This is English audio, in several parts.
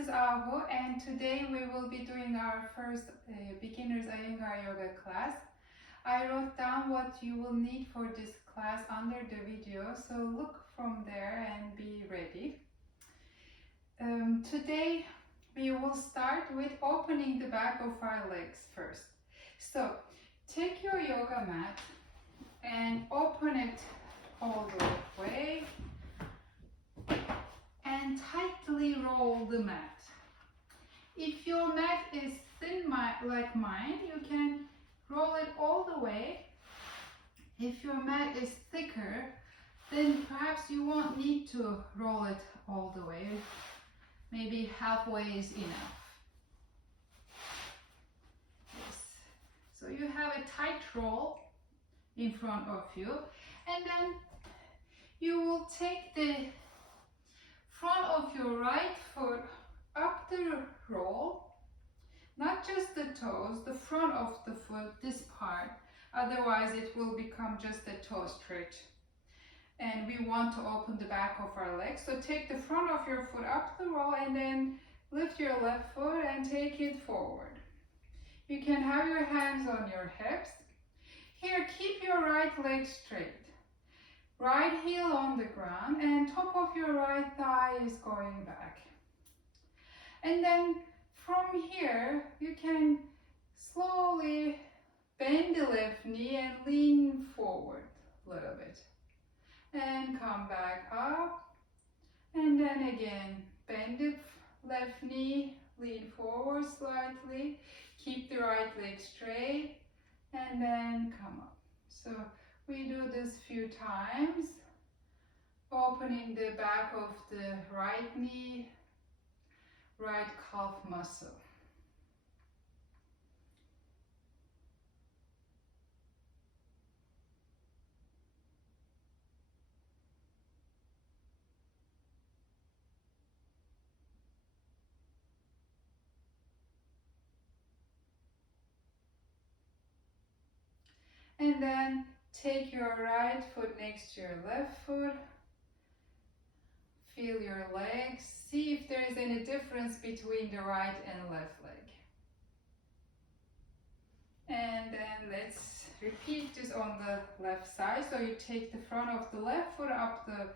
is Ahu, and today we will be doing our first beginner's Iyengar yoga class. I wrote down what you will need for this class under the video, so look from there and be ready. Today we will start with opening the back of our legs first. So take your yoga mat and open it all the way and tightly roll the mat. If your mat is thin like mine, you can roll it all the way. If your mat is thicker, then perhaps you won't need to roll it all the way. Maybe halfway is enough. Yes. So you have a tight roll in front of you, and then you will take the front of your right foot up the roll, not just the toes, the front of the foot, this part, otherwise it will become just a toe stretch. And we want to open the back of our legs, so take the front of your foot up the roll and then lift your left foot and take it forward. You can have your hands on your hips. Here, keep your right leg straight. Right heel on the ground and top of your right thigh is going back. And then from here, you can slowly bend the left knee and lean forward a little bit. And come back up. And then again, bend the left knee, lean forward slightly. Keep the right leg straight and then come up. So we do this few times, opening the back of the right knee, right calf muscle. And then take your right foot next to your left foot. Feel your legs. See if there is any difference between the right and left leg. And then let's repeat this on the left side. So you take the front of the left foot up the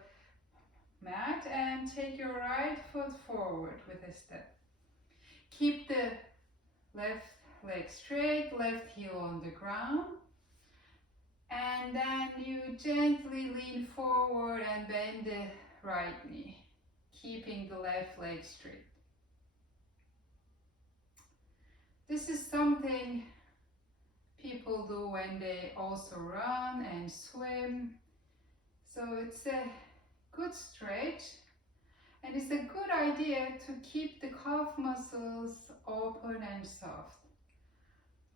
mat and take your right foot forward with a step. Keep the left leg straight, left heel on the ground. And then you gently lean forward and bend the right knee, keeping the left leg straight. This is something people do when they also run and swim. So it's a good stretch, and it's a good idea to keep the calf muscles open and soft.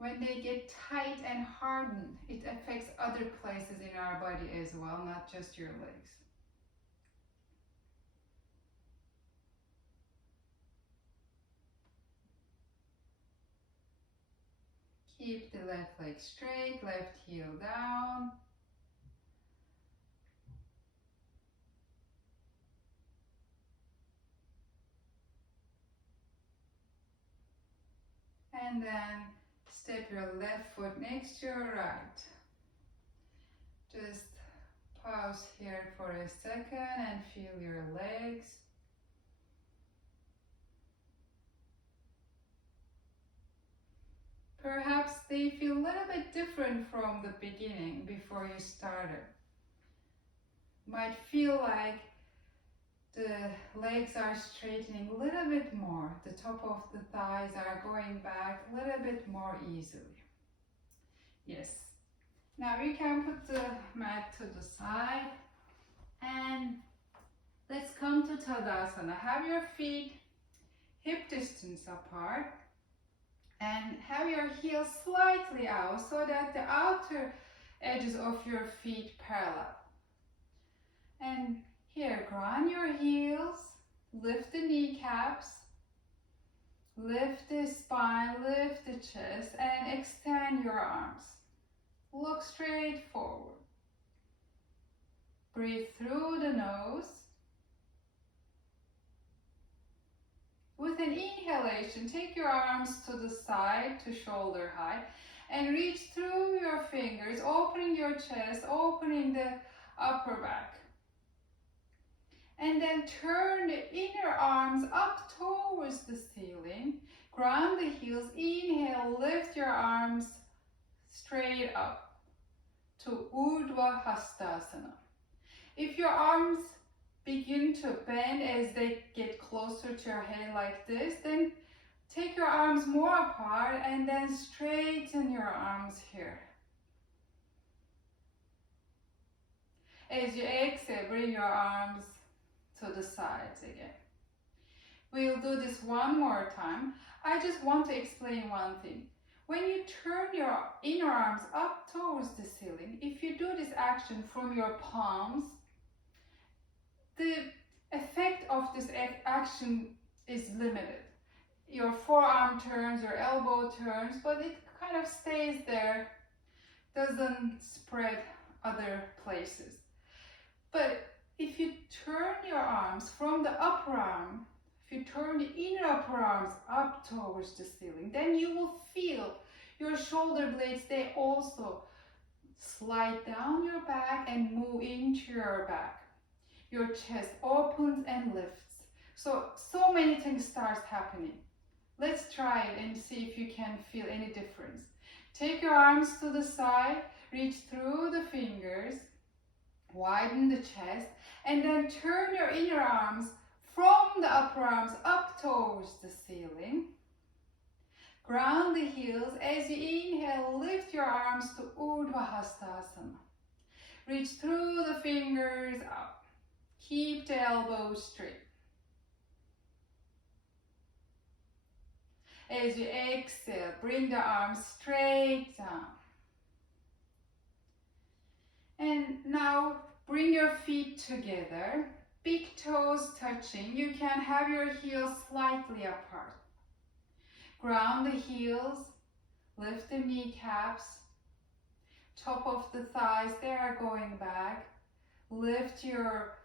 When they get tight and hardened, it affects other places in our body as well, not just your legs. Keep the left leg straight, left heel down. And then step your left foot next to your right. Just pause here for a second and feel your legs. Perhaps they feel a little bit different from the beginning before you started. Might feel like the legs are straightening a little bit more. The top of the thighs are going back a little bit more easily. Yes. Now you can put the mat to the side and let's come to Tadasana. Have your feet hip distance apart and have your heels slightly out so that the outer edges of your feet parallel. And here, ground your heels, lift the kneecaps, lift the spine, lift the chest, and extend your arms. Look straight forward. Breathe through the nose. With a inhalation, take your arms to the side to shoulder height and reach through your fingers, opening your chest, opening the upper back. And then turn the inner arms up towards the ceiling. Ground the heels. Inhale, lift your arms straight up to Urdhva Hastasana. If your arms begin to bend as they get closer to your head like this, then take your arms more apart and then straighten your arms here. As you exhale, bring your arms to the sides again. We'll do this one more time. I just want to explain one thing. When you turn your inner arms up towards the ceiling, if you do this action from your palms, the effect of this action is limited. Your forearm turns, your elbow turns, but it kind of stays there, doesn't spread other places. But if you turn your arms from the upper arm, if you turn the inner upper arms up towards the ceiling, then you will feel your shoulder blades, they also slide down your back and move into your back. Your chest opens and lifts. So many things start happening. Let's try it and see if you can feel any difference. Take your arms to the side, reach through the fingers, widen the chest, and then turn your inner arms from the upper arms up towards the ceiling. Ground the heels. As you inhale, lift your arms to Urdhva Hastasana. Reach through the fingers up. Keep the elbows straight. As you exhale, bring the arms straight down. And now bring your feet together, big toes touching. You can have your heels slightly apart. Ground the heels, lift the kneecaps, top of the thighs, they are going back. Lift your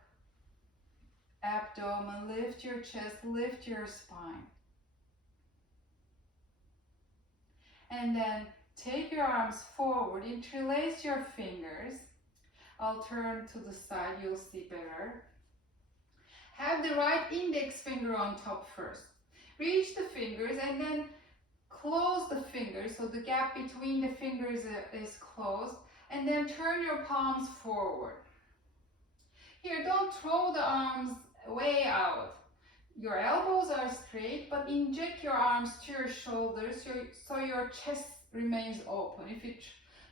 abdomen, lift your chest, lift your spine. And then take your arms forward, interlace your fingers. I'll turn to the side, you'll see better. Have the right index finger on top first. Reach the fingers and then close the fingers so the gap between the fingers is closed. And then turn your palms forward. Here, don't throw the arms way out. Your elbows are straight, but inject your arms to your shoulders so your chest remains open. If you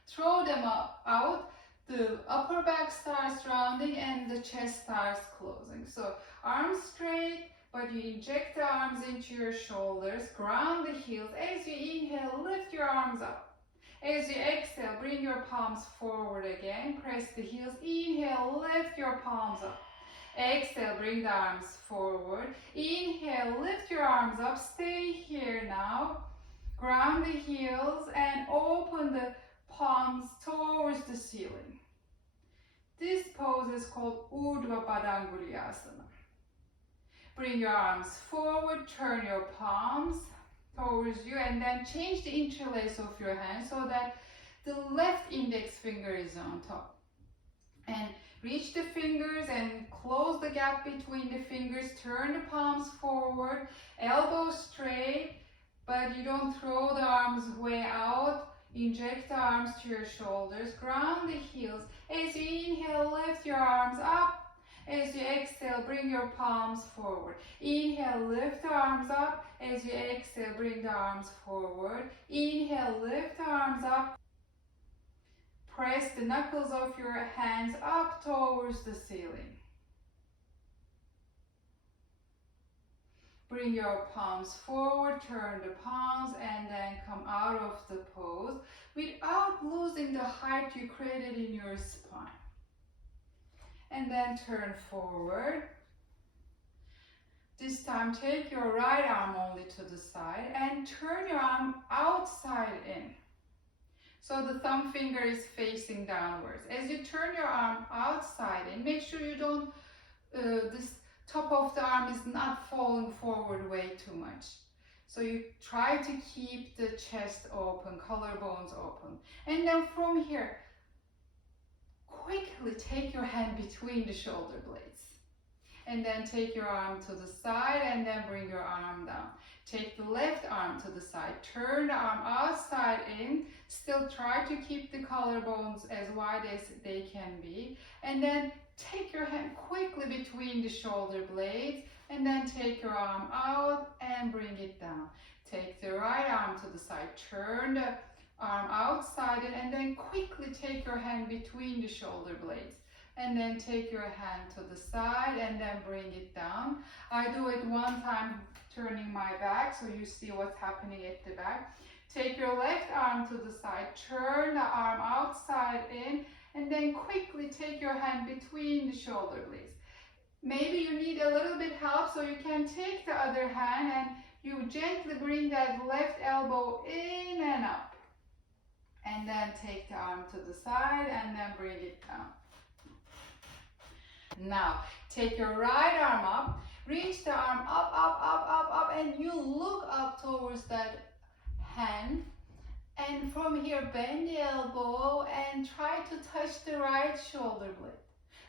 throw them out, the upper back starts rounding and the chest starts closing. So arms straight, but you inject the arms into your shoulders, ground the heels. As you inhale, lift your arms up. As you exhale, bring your palms forward again, press the heels. Inhale, lift your palms up. Exhale, bring the arms forward. Inhale, lift your arms up. Stay here now. Ground the heels and open the palms towards the ceiling. This pose is called Urdhva Padangulyasana. Bring your arms forward, turn your palms towards you, and then change the interlace of your hands so that the left index finger is on top. And reach the fingers and close the gap between the fingers. Turn the palms forward, elbows straight, but you don't throw the arms way out. Inject the arms to your shoulders, ground the heels. As you inhale, lift your arms up. As you exhale, bring your palms forward. Inhale, lift the arms up. As you exhale, bring the arms forward. Inhale, lift the arms up. Press the knuckles of your hands up towards the ceiling. Bring your palms forward, turn the palms, and then come out of the pose without losing the height you created in your spine. And then turn forward. This time take your right arm only to the side and turn your arm outside in. So the thumb finger is facing downwards. As you turn your arm outside in, make sure you don't, this top of the arm is not falling forward way too much. So you try to keep the chest open, collarbones open. And then from here, quickly take your hand between the shoulder blades. And then take your arm to the side and then bring your arm down. Take the left arm to the side, turn the arm outside in, still try to keep the collarbones as wide as they can be, and then take your hand quickly between the shoulder blades and then take your arm out and bring it down. Take the right arm to the side, turn the arm outside in, and then quickly take your hand between the shoulder blades. And then take your hand to the side and then bring it down. I do it one time turning my back so you see what's happening at the back. Take your left arm to the side, turn the arm outside in, and then quickly take your hand between the shoulder blades. Maybe you need a little bit help, so you can take the other hand and you gently bring that left elbow in and up. And then take the arm to the side and then bring it down. Now, take your right arm up, reach the arm up, up, up, up, up, and you look up towards that hand. And from here, bend the elbow and try to touch the right shoulder blade.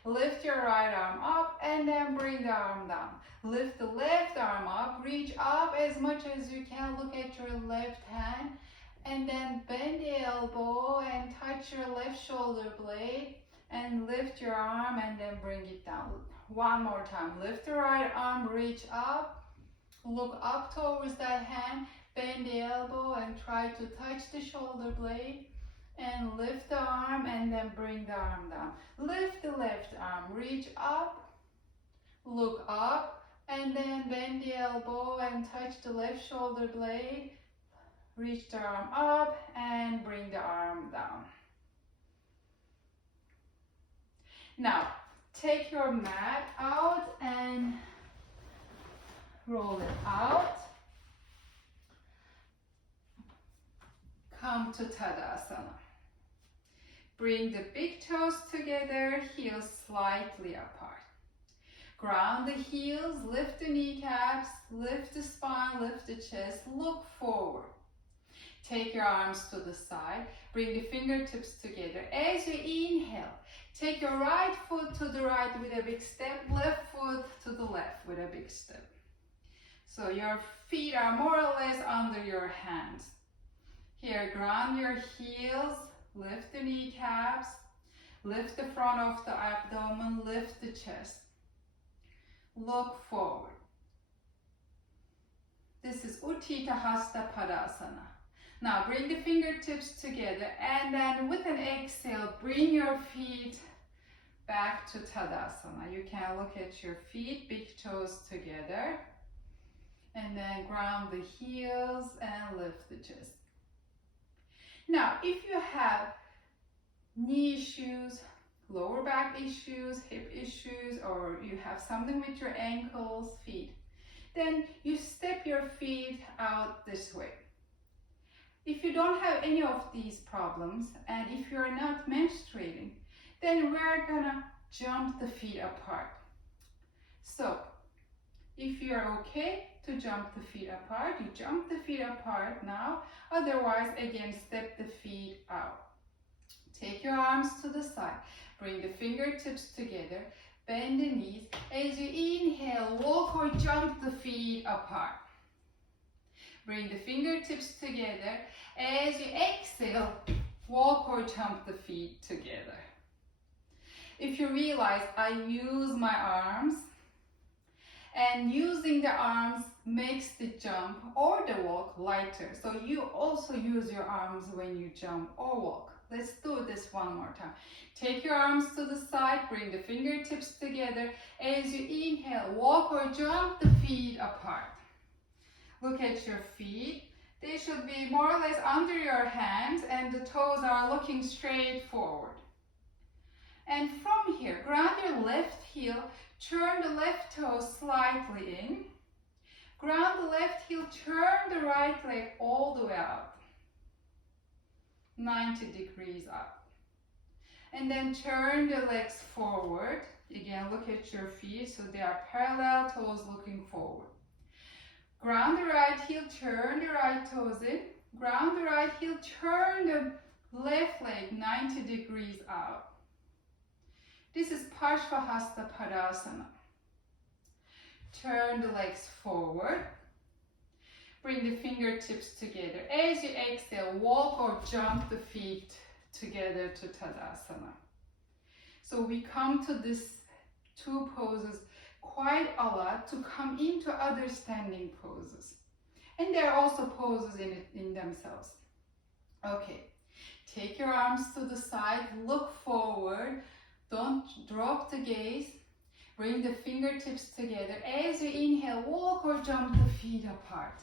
Lift your right arm up and then bring the arm down. Lift the left arm up, reach up as much as you can, look at your left hand, and then bend the elbow and touch your left shoulder blade. And lift your arm and then bring it down. One more time. Lift the right arm, reach up, look up towards that hand, bend the elbow and try to touch the shoulder blade. And lift the arm and then bring the arm down. Lift the left arm, reach up, look up, and then bend the elbow and touch the left shoulder blade. Reach the arm up and bring the arm down. Now, take your mat out and roll it out. Come to Tadasana. Bring the big toes together, heels slightly apart. Ground the heels, lift the kneecaps, lift the spine, lift the chest, look forward. Take your arms to the side, bring the fingertips together. As you inhale, take your right foot to the right with a big step, left foot to the left with a big step. So your feet are more or less under your hands. Here, ground your heels, lift the kneecaps, lift the front of the abdomen, lift the chest. Look forward. This is Utthita Hasta Padasana. Now bring the fingertips together and then with an exhale, bring your feet back to Tadasana. You can look at your feet, big toes together. And then ground the heels and lift the chest. Now, if you have knee issues, lower back issues, hip issues, or you have something with your ankles, feet, then you step your feet out this way. If you don't have any of these problems, and if you're not menstruating, then we're gonna jump the feet apart. So, if you're okay to jump the feet apart, you jump the feet apart now. Otherwise, again, step the feet out. Take your arms to the side. Bring the fingertips together. Bend the knees. As you inhale, walk or jump the feet apart. Bring the fingertips together. As you exhale, walk or jump the feet together. If you realize I use my arms, and using the arms makes the jump or the walk lighter. So you also use your arms when you jump or walk. Let's do this one more time. Take your arms to the side, bring the fingertips together. As you inhale, walk or jump the feet apart. Look at your feet. They should be more or less under your hands and the toes are looking straight forward. And from here, ground your left heel, turn the left toe slightly in. Ground the left heel, turn the right leg all the way out. 90 degrees up. And then turn the legs forward. Again, look at your feet so they are parallel, toes looking forward. Ground the right heel, turn the right toes in. Ground the right heel, turn the left leg 90 degrees out. This is Parshvahasta Padasana. Turn the legs forward. Bring the fingertips together. As you exhale, walk or jump the feet together to Tadasana. So we come to these two poses quite a lot to come into other standing poses. And there are also poses in themselves. Okay, take your arms to the side, look forward, don't drop the gaze. Bring the fingertips together. As you inhale, walk or jump the feet apart.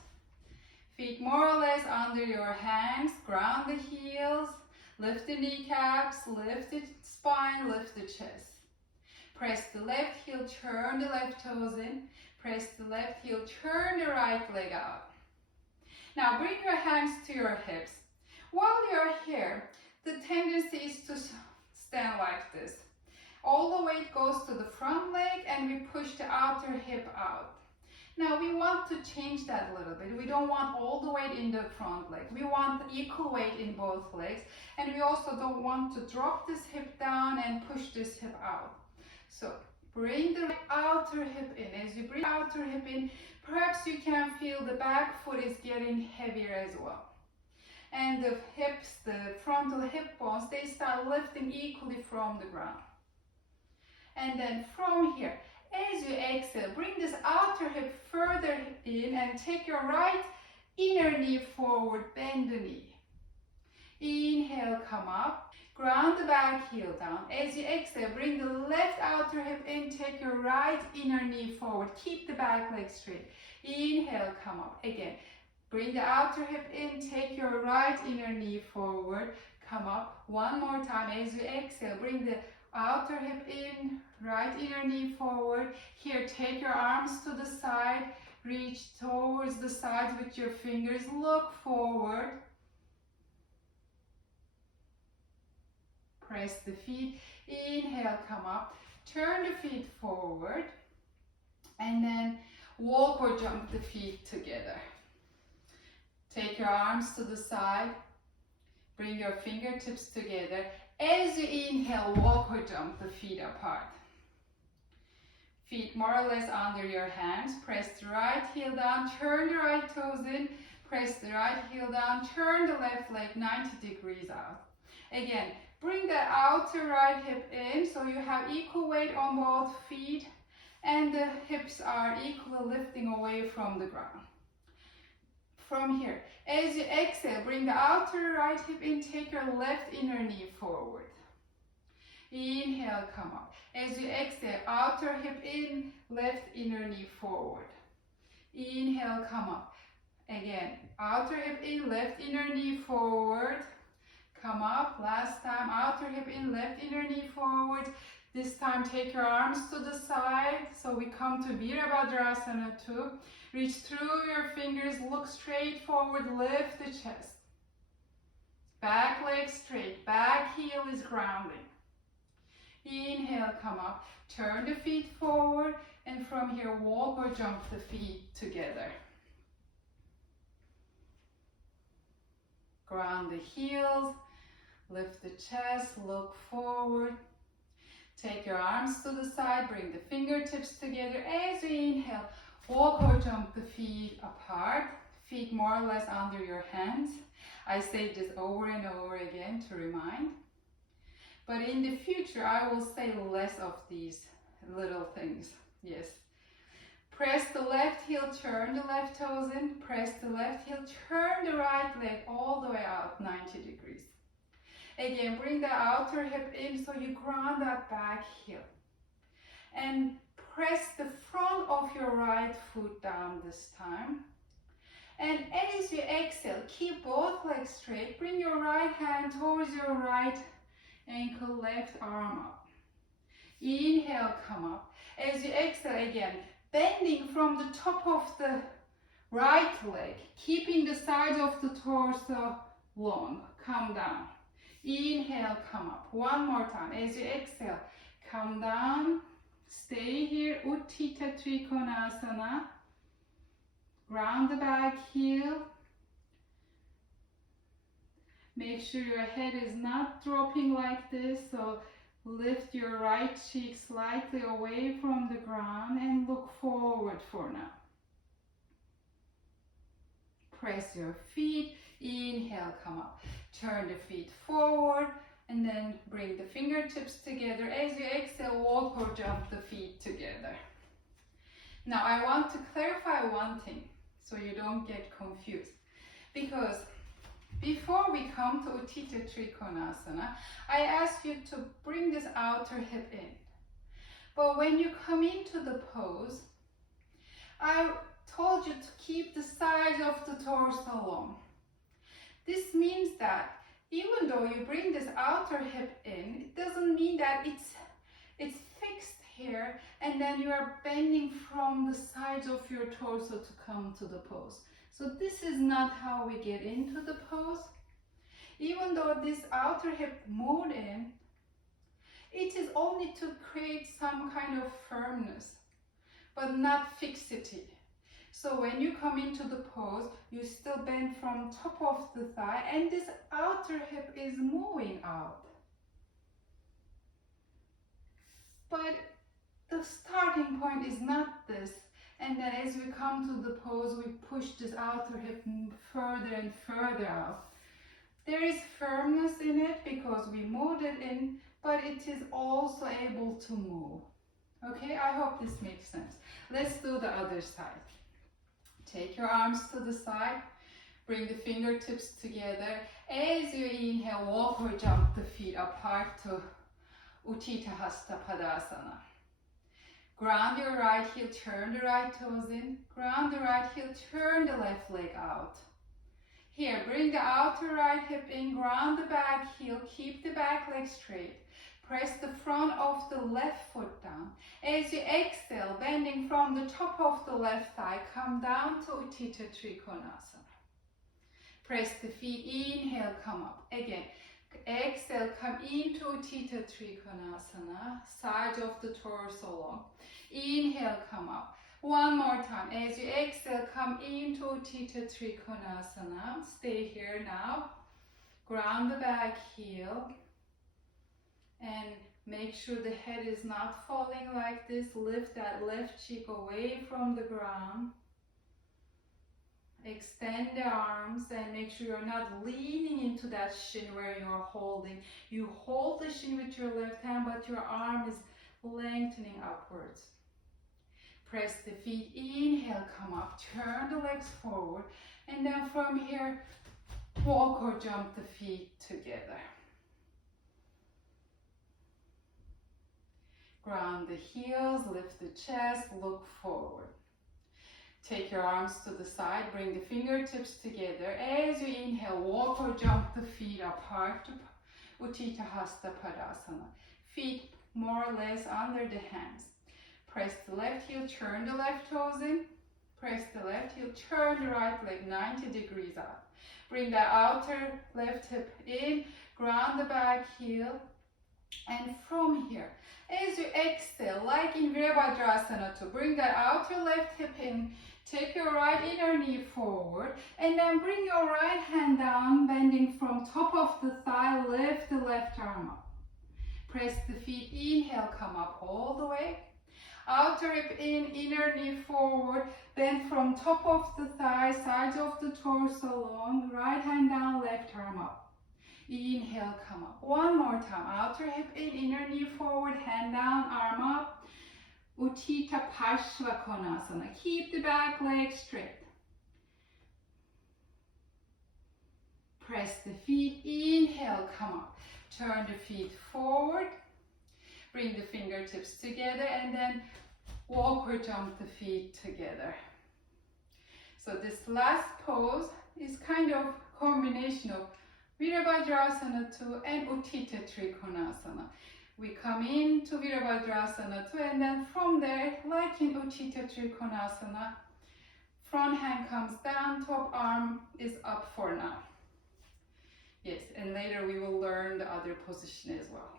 Feet more or less under your hands, ground the heels, lift the kneecaps, lift the spine, lift the chest. Press the left heel, turn the left toes in. Press the left heel, turn the right leg out. Now bring your hands to your hips. While you're here, the tendency is to stand like this. All the weight goes to the front leg and we push the outer hip out. Now we want to change that a little bit. We don't want all the weight in the front leg. We want equal weight in both legs, and we also don't want to drop this hip down and push this hip out. So bring the outer hip in. As you bring the outer hip in, perhaps you can feel the back foot is getting heavier as well. And the hips, the frontal hip bones, they start lifting equally from the ground. And then from here, as you exhale, bring this outer hip further in and take your right inner knee forward, bend the knee. Inhale, come up, ground the back heel down. As you exhale, bring the left outer hip in, take your right inner knee forward. Keep the back leg straight. Inhale, come up. Again, bring the outer hip in, take your right inner knee forward, come up. One more time. As you exhale, bring the outer hip in, right inner knee forward. Here, take your arms to the side, reach towards the sides with your fingers, look forward. Press the feet, inhale, come up, turn the feet forward, and then walk or jump the feet together. Take your arms to the side, bring your fingertips together. As you inhale, walk or jump the feet apart. Feet more or less under your hands. Press the right heel down, turn the right toes in. Press the right heel down, turn the left leg 90 degrees out. Again, bring the outer right hip in so you have equal weight on both feet and the hips are equally lifting away from the ground. From here, as you exhale, bring the outer right hip in, take your left inner knee forward. Inhale, come up. As you exhale, outer hip in, left inner knee forward. Inhale, come up. Again, outer hip in, left inner knee forward. Come up. Last time, outer hip in, left inner knee forward. This time, take your arms to the side. So we come to Virabhadrasana 2. Reach through your fingers, look straight forward, lift the chest. Back leg straight, back heel is grounding. Inhale, come up, turn the feet forward, and from here, walk or jump the feet together. Ground the heels, lift the chest, look forward. Take your arms to the side, bring the fingertips together. As you inhale, walk or jump the feet apart, feet more or less under your hands. I say this over and over again to remind. But in the future, I will say less of these little things. Yes. Press the left heel, turn the left toes in. Press the left heel, turn the right leg all the way out 90 degrees. Again, bring the outer hip in so you ground that back heel. And press the front of your right foot down this time. And as you exhale, keep both legs straight. Bring your right hand towards your right ankle, left arm up. Inhale, come up. As you exhale again, bending from the top of the right leg, keeping the sides of the torso long. Come down. Inhale, come up. One more time. As you exhale, come down. Stay here, Utthita Trikonasana. Ground the back heel. Make sure your head is not dropping like this, so lift your right cheek slightly away from the ground and look forward for now. Press your feet, inhale, come up. Turn the feet forward and then bring the fingertips together. As you exhale, walk or jump the feet together. Now I want to clarify one thing so you don't get confused. Because before we come to Utthita Trikonasana, I ask you to bring this outer hip in. But when you come into the pose, I told you to keep the sides of the torso long. This means that even though you bring this outer hip in, it doesn't mean that it's fixed here and then you are bending from the sides of your torso to come to the pose. So this is not how we get into the pose. Even though this outer hip moved in, it is only to create some kind of firmness, but not fixity. So when you come into the pose, you still bend from top of the thigh and this outer hip is moving out. But the starting point is not this. And then as we come to the pose, we push this outer hip further and further out. There is firmness in it because we moved it in, but it is also able to move. Okay, I hope this makes sense. Let's do the other side. Take your arms to the side, bring the fingertips together. As you inhale, walk or jump the feet apart to Utthita Hasta Padasana. Ground your right heel, turn the right toes in. Ground the right heel, turn the left leg out. Here, bring the outer right hip in, ground the back heel, keep the back leg straight. Press the front of the left foot down. As you exhale, bending from the top of the left thigh, come down to Utthita Trikonasana. Press the feet, inhale, come up. Again, exhale, come into Utthita Trikonasana, sides of the torso long. Inhale, come up. One more time. As you exhale, come into Utthita Trikonasana. Stay here now. Ground the back heel. And make sure the head is not falling like this. Lift that left cheek away from the ground. Extend the arms and make sure you're not leaning into that shin where you're holding. You hold the shin with your left hand, but your arm is lengthening upwards. Press the feet, inhale, come up, turn the legs forward, and then from here, walk or jump the feet together. Ground the heels, lift the chest, look forward. Take your arms to the side, bring the fingertips together. As you inhale, walk or jump the feet apart to Utthita Hasta Padasana. Feet more or less under the hands. Press the left heel, turn the left toes in. Press the left heel, turn the right leg 90 degrees out. Bring the outer left hip in, ground the back heel. And from here, as you exhale, like in Virabhadrasana, to bring that outer left hip in, take your right inner knee forward, and then bring your right hand down, bending from top of the thigh, lift the left arm up. Press the feet, inhale, come up all the way. Outer hip in, inner knee forward, bend from top of the thigh, sides of the torso long, right hand down, left arm up. Inhale, come up. One more time. Outer hip in, inner knee forward, hand down, arm up. Utthita Parshva Konasana. Keep the back leg straight. Press the feet, inhale, come up. Turn the feet forward. Bring the fingertips together and then walk or jump the feet together. So this last pose is kind of a combination of Virabhadrasana 2 and Utthita Trikonasana. We come into Virabhadrasana 2 and then from there, like in Utthita Trikonasana, front hand comes down, top arm is up for now. Yes, and later we will learn the other position as well.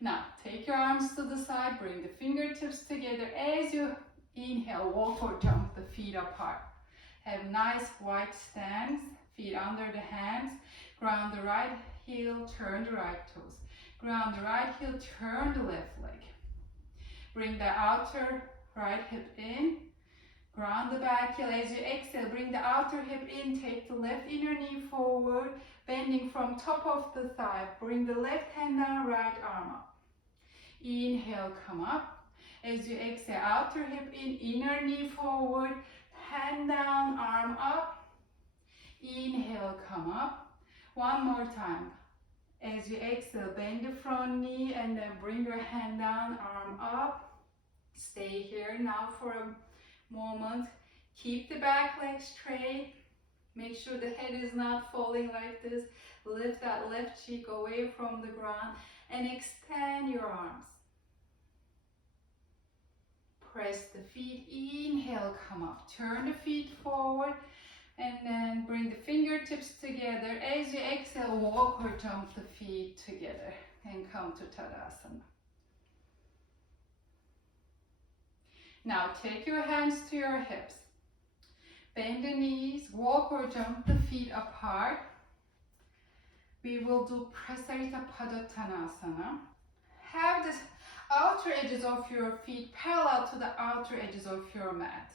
Now, take your arms to the side, bring the fingertips together. As you inhale, walk or jump the feet apart. Have nice wide stance, feet under the hands. Ground the right heel, turn the right toes. Ground the right heel, turn the left leg. Bring the outer right hip in. Ground the back heel. As you exhale, bring the outer hip in, take the left inner knee forward, bending from top of the thigh. Bring the left hand down, right arm up. Inhale, come up. As you exhale, outer hip in, inner knee forward, hand down, arm up. Inhale, come up. One more time. As you exhale, bend the front knee and then bring your hand down, arm up. Stay here now for a moment. Keep the back leg straight. Make sure the head is not falling like this. Lift that left cheek away from the ground and extend your arms. Press the feet, inhale, come up. Turn the feet forward and then bring the fingertips together. As you exhale, walk or jump the feet together and come to Tadasana. Now take your hands to your hips. Bend the knees, walk or jump the feet apart. We will do Prasarita Padottanasana. Have the outer edges of your feet parallel to the outer edges of your mat.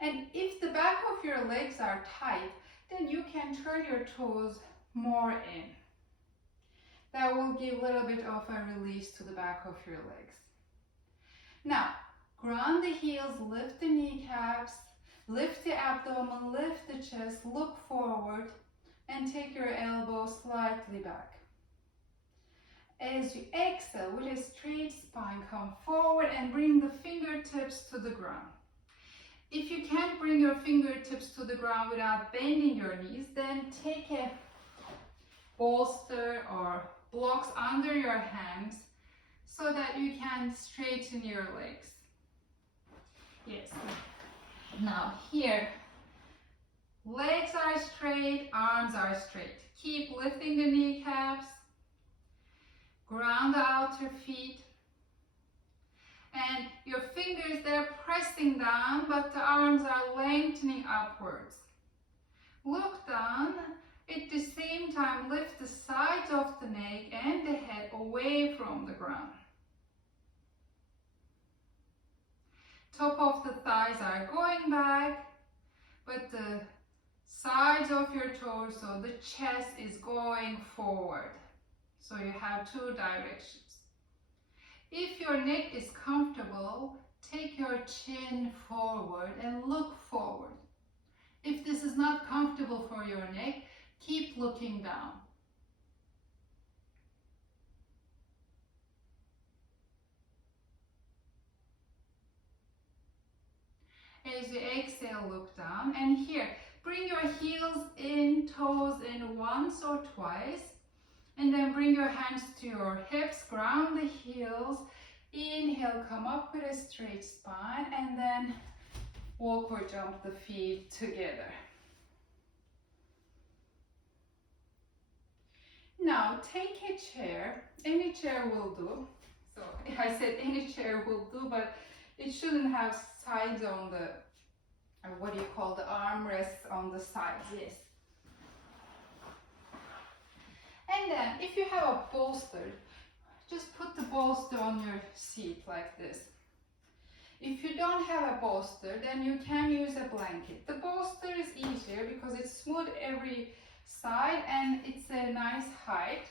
And if the back of your legs are tight, then you can turn your toes more in. That will give a little bit of a release to the back of your legs. Now, ground the heels, lift the kneecaps, lift the abdomen, lift the chest, look forward, and take your elbows slightly back. As you exhale, with a straight spine, come forward and bring the fingertips to the ground. If you can't bring your fingertips to the ground without bending your knees, then take a bolster or blocks under your hands so that you can straighten your legs. Yes. Now here, legs are straight, arms are straight. Keep lifting the kneecaps. Ground the outer feet. And your fingers, they're pressing down, but the arms are lengthening upwards. Look down. At the same time, lift the sides of the neck and the head away from the ground. Top of the thighs are going back, but the sides of your torso, the chest is going forward. So you have two directions. If your neck is comfortable, take your chin forward and look forward. If this is not comfortable for your neck, keep looking down. As you exhale, look down. And here, bring your heels in, toes in once or twice. And then bring your hands to your hips, ground the heels. Inhale, come up with a straight spine, and then walk or jump the feet together. Now take a chair, any chair will do. So I said any chair will do, but it shouldn't have sides on the, or what do you call the armrests on the sides, yes. And then if you have a bolster, just put the bolster on your seat like this. If you don't have a bolster, then you can use a blanket. The bolster is easier because it's smooth every side and it's a nice height.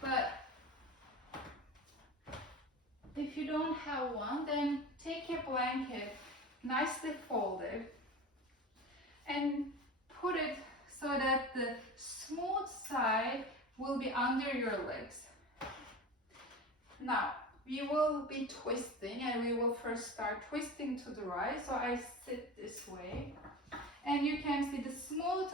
But if you don't have one, then take a blanket, nicely folded, and put it so that the smooth side will be under your legs. Now, we will be twisting, and we will first start twisting to the right. So I sit this way, and you can see the smooth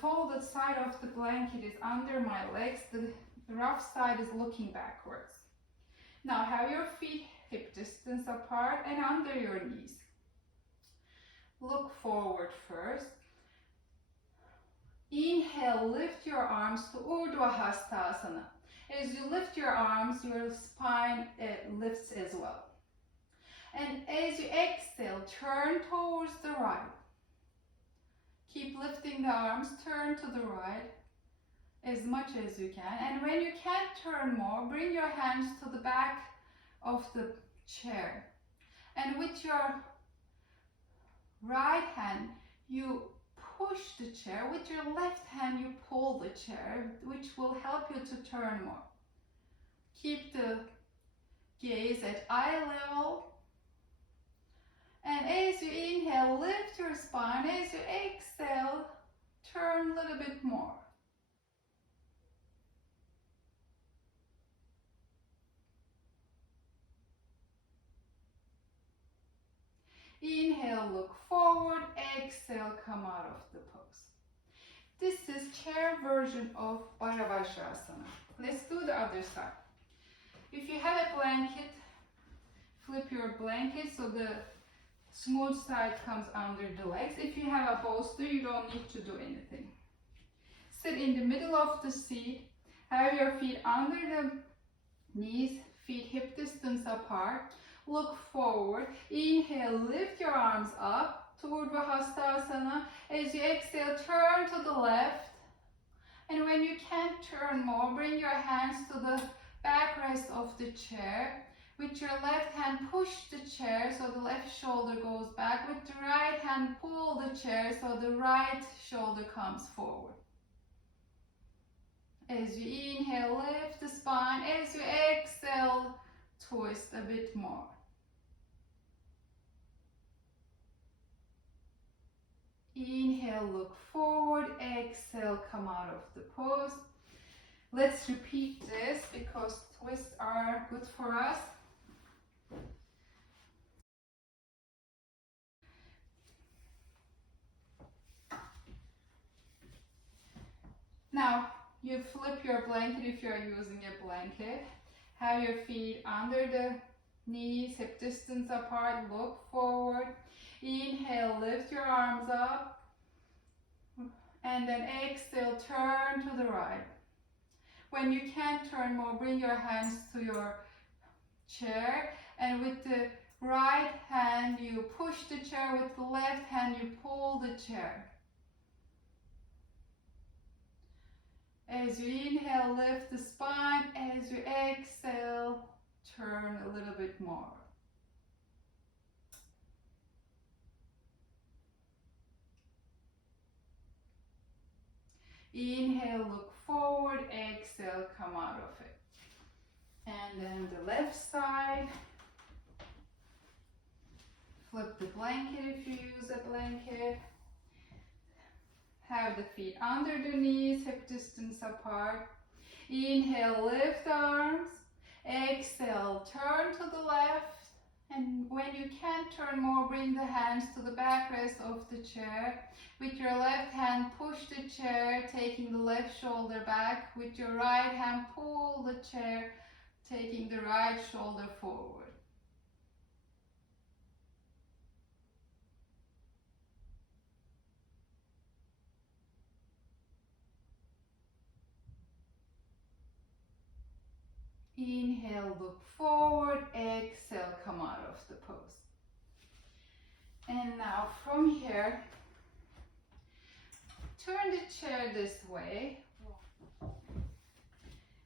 folded side of the blanket is under my legs. The rough side is looking backwards. Now have your feet hip distance apart and under your knees. Look forward first. Inhale, lift your arms to Urdhva Hastasana. As you lift your arms, your spine lifts as well. And as you exhale, turn towards the right. Keep lifting the arms, turn to the right as much as you can. And when you can't turn more, bring your hands to the back of the chair. And with your right hand, you push the chair. With your left hand, you pull the chair, which will help you to turn more. Keep the gaze at eye level. And as you inhale, lift your spine. As you exhale, turn a little bit more. Inhale, look forward. Exhale, come out of the pose. This is chair version of Bharavajrasana. Let's do the other side. If you have a blanket, flip your blanket so the smooth side comes under the legs. If you have a bolster, you don't need to do anything. Sit in the middle of the seat. Have your feet under the knees, feet hip distance apart. Look forward. Inhale, lift your arms up to Urdhva Hastasana. As you exhale, turn to the left. And when you can't turn more, bring your hands to the backrest of the chair. With your left hand, push the chair so the left shoulder goes back. With the right hand, pull the chair so the right shoulder comes forward. As you inhale, lift the spine. As you exhale, twist a bit more. Inhale, look forward. Exhale, come out of the pose. Let's repeat this because twists are good for us. Now, you flip your blanket if you're using a blanket. Have your feet under the knees, hip distance apart, look forward. Inhale, lift your arms up. And then exhale, turn to the right. When you can't turn more, bring your hands to your chair. And with the right hand, you push the chair. With the left hand, you pull the chair. As you inhale, lift the spine. As you exhale, turn a little bit more. Inhale, look forward. Exhale, come out of it. And then the left side. Flip the blanket if you use a blanket. Have the feet under the knees, hip distance apart. Inhale, lift the arms. Exhale, turn to the left. And when you can't turn more, bring the hands to the backrest of the chair. With your left hand, push the chair, taking the left shoulder back. With your right hand, pull the chair, taking the right shoulder forward. Inhale, look forward. Exhale, come out of the pose. And now from here, turn the chair this way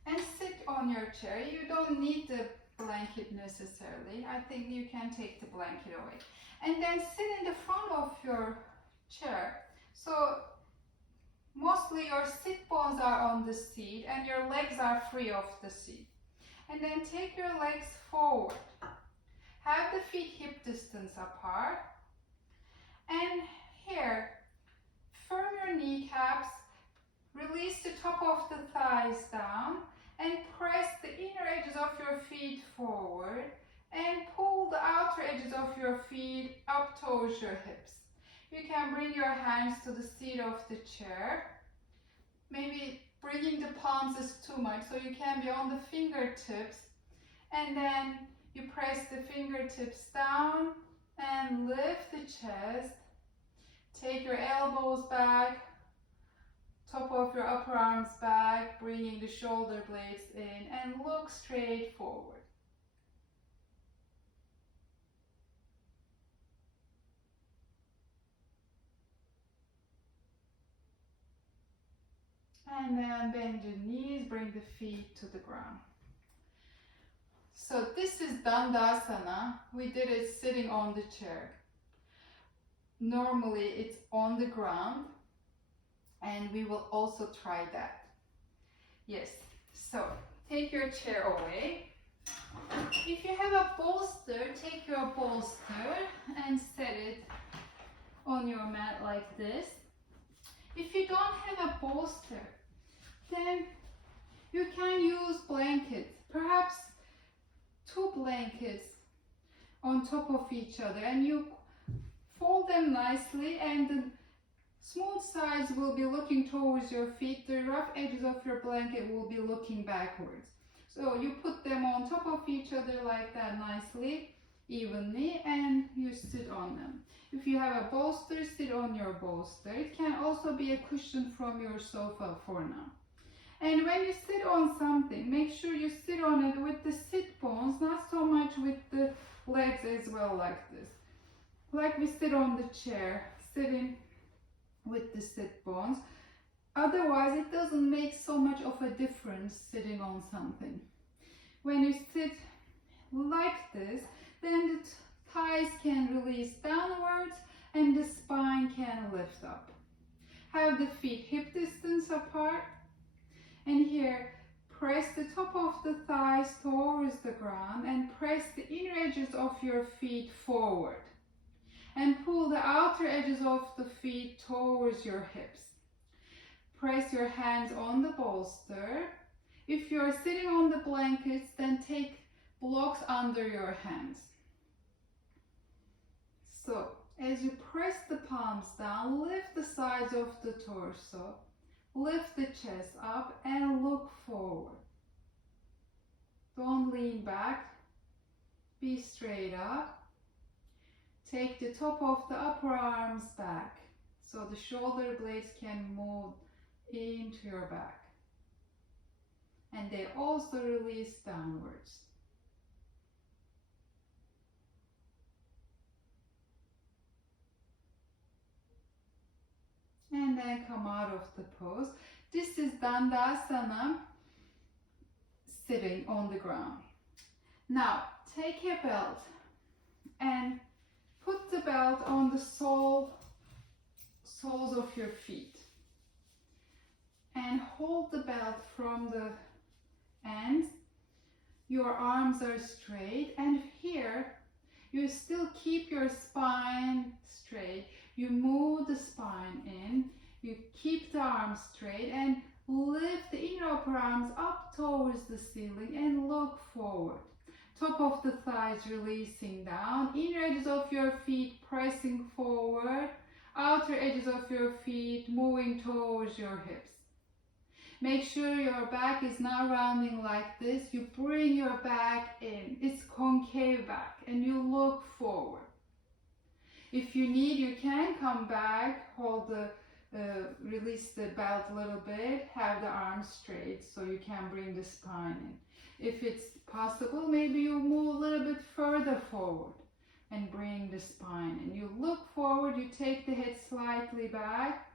and sit on your chair. You don't need the blanket necessarily. I think you can take the blanket away. And then sit in the front of your chair. So mostly your sit bones are on the seat and your legs are free of the seat. And then take your legs forward. Have the feet hip distance apart. And here, firm your kneecaps. Release the top of the thighs down. And press the inner edges of your feet forward. And pull the outer edges of your feet up towards your hips. You can bring your hands to the seat of the chair. Maybe bringing the palms is too much, so you can be on the fingertips. And then you press the fingertips down and lift the chest. Take your elbows back top of your upper arms back, bringing the shoulder blades in, and look straight forward. And then bend your knees, bring the feet to the ground. So this is Dandasana. We did it sitting on the chair. Normally it's on the ground, and we will also try that. Yes, so take your chair away. If you have a bolster, take your bolster and set it on your mat like this. If you don't have a bolster, then you can use blankets, perhaps 2 blankets on top of each other, and you fold them nicely, and the smooth sides will be looking towards your feet. The rough edges of your blanket will be looking backwards. So you put them on top of each other like that nicely, evenly, and you sit on them. If you have a bolster, sit on your bolster. It can also be a cushion from your sofa for now. And when you sit on something, make sure you sit on it with the sit bones, not so much with the legs as well, like this. Like we sit on the chair, sitting with the sit bones. Otherwise, it doesn't make so much of a difference sitting on something. When you sit like this, then the thighs can release downwards and the spine can lift up. Have the feet hip distance apart. And here, press the top of the thighs towards the ground and press the inner edges of your feet forward. And pull the outer edges of the feet towards your hips. Press your hands on the bolster. If you're sitting on the blankets, then take blocks under your hands. So, as you press the palms down, lift the sides of the torso. Lift the chest up and look forward. Don't lean back. Be straight up. Take the top of the upper arms back so the shoulder blades can move into your back. And they also release downwards. And then come out of the pose. This is Dandasana, sitting on the ground. Now, take a belt and put the belt on the soles of your feet. And hold the belt from the ends. Your arms are straight, and here you still keep your spine straight. You move the spine in, you keep the arms straight, and lift the inner upper arms up towards the ceiling and look forward. Top of the thighs releasing down, inner edges of your feet pressing forward, outer edges of your feet moving towards your hips. Make sure your back is not rounding like this. You bring your back in. It's concave back, and you look forward. If you need, you can come back, release the belt a little bit, have the arms straight so you can bring the spine in. If it's possible, maybe you move a little bit further forward and bring the spine in. You look forward, you take the head slightly back.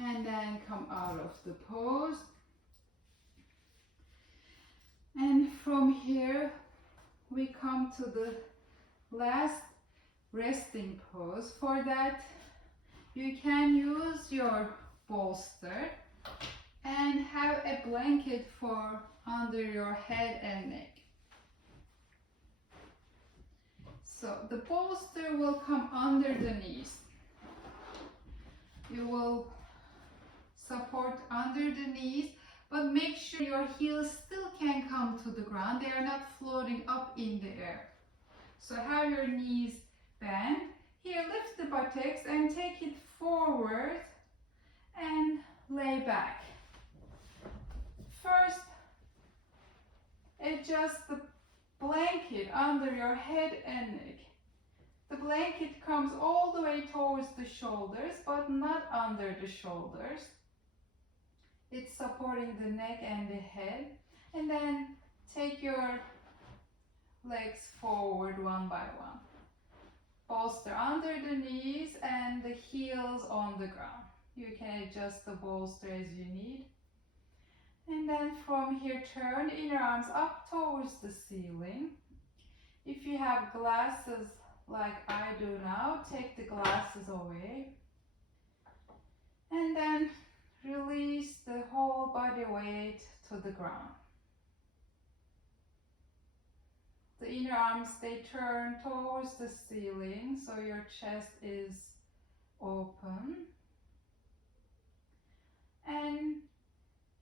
And then come out of the pose. And from here, we come to the last resting pose. For that, you can use your bolster and have a blanket for under your head and neck. So the bolster will come under the knees. You will support under the knees, but make sure your heels still can come to the ground. They are not floating up in the air. So have your knees bent. Here, lift the buttocks and take it forward and lay back. First, adjust the blanket under your head and neck. The blanket comes all the way towards the shoulders, but not under the shoulders. It's supporting the neck and the head. And then take your legs forward one by one. Bolster under the knees and the heels on the ground. You can adjust the bolster as you need. And then from here, turn inner arms up towards the ceiling. If you have glasses like I do now, take the glasses away. And then release the whole body weight to the ground. The inner arms, they turn towards the ceiling, so your chest is open. And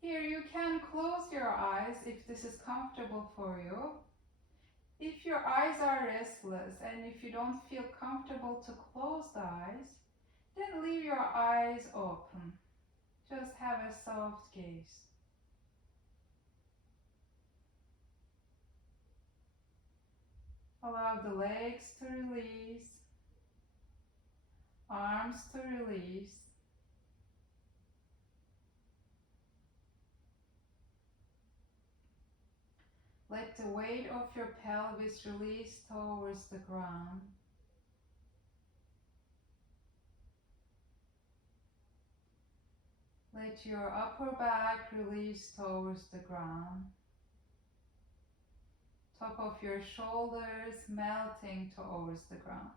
here you can close your eyes if this is comfortable for you. If your eyes are restless and if you don't feel comfortable to close the eyes, then leave your eyes open. Just have a soft gaze. Allow the legs to release, arms to release. Let the weight of your pelvis release towards the ground. Let your upper back release towards the ground. Top of your shoulders melting towards the ground.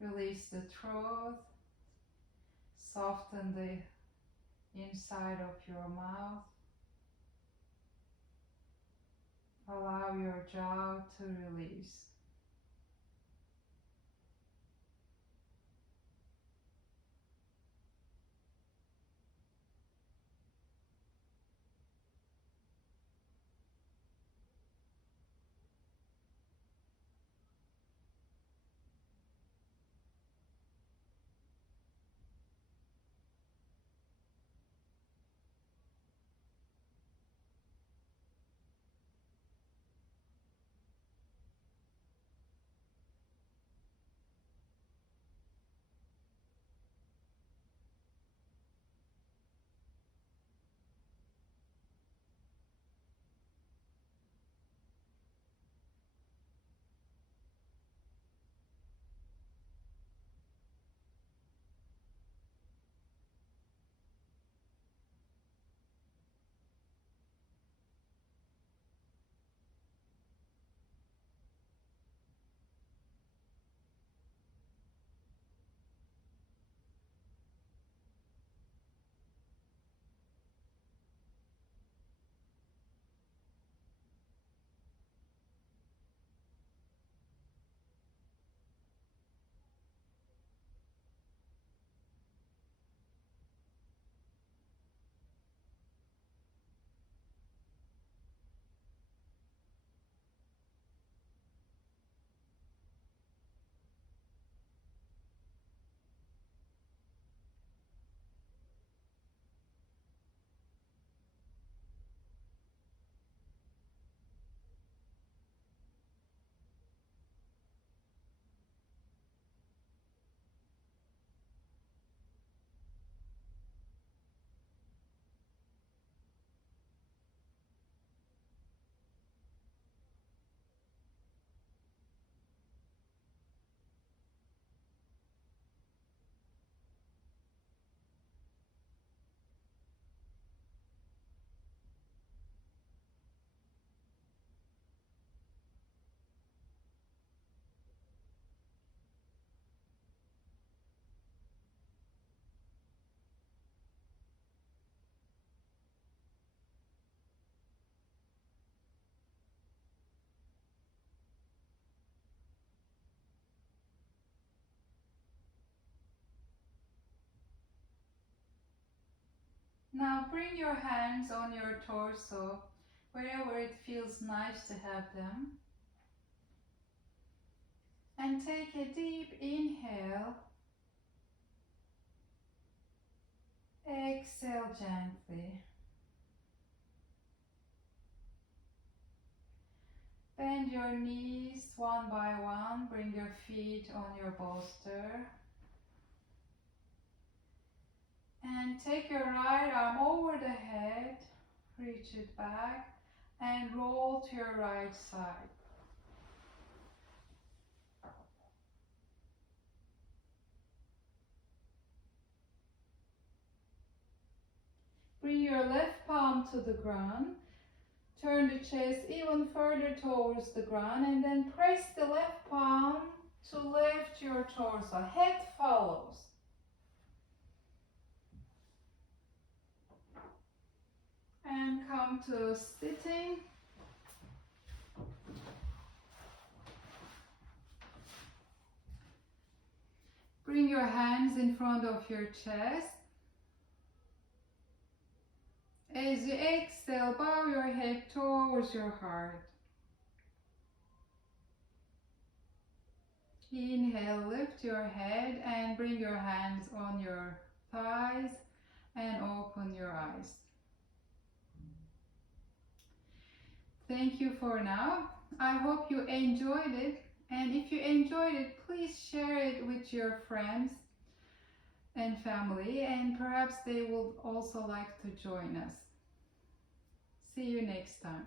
Release the throat. Soften the inside of your mouth. Allow your jaw to release. Now bring your hands on your torso, wherever it feels nice to have them. And take a deep inhale. exhale gently. Bend your knees one by one. Bring your feet on your bolster. And take your right arm over the head. Reach it back and roll to your right side. Bring your left palm to the ground. Turn the chest even further towards the ground and then press the left palm to lift your torso. Head follows. And come to sitting. Bring your hands in front of your chest. As you exhale, bow your head towards your heart. Inhale, lift your head and bring your hands on your thighs and open your eyes. Thank you for now. I hope you enjoyed it. And if you enjoyed it, please share it with your friends and family, and perhaps they will also like to join us. See you next time.